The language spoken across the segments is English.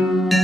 thank you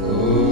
Oh.